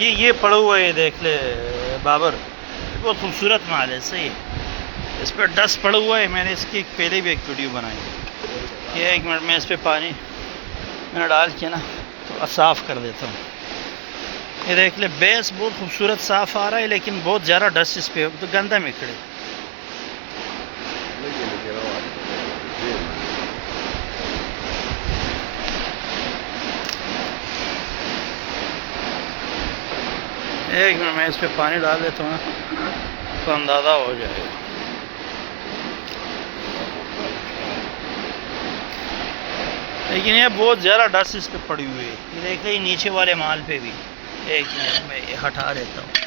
ये पड़ा हुआ है, देख ले बाबर, बहुत खूबसूरत माल है। सही है, इस पर डस्ट पड़ा हुआ है। मैंने इसकी पहले भी एक वीडियो बनाई। ये 1 मिनट में इस पर पानी मैंने डाल के ना तो साफ़ कर देता हूँ। ये देख ले, बेस बहुत खूबसूरत साफ़ आ रहा है, लेकिन बहुत ज़्यादा डस्ट इस पर, तो गंदा मिकड़े। एक मिनट में इस पर पानी डाल देता हूँ तो अंदाज़ा हो जाएगा। लेकिन ये बहुत ज़्यादा डस्ट इस पर पड़ी हुई है। ये देख रही नीचे वाले माल पे भी। एक मिनट में ये हटा देता हूँ।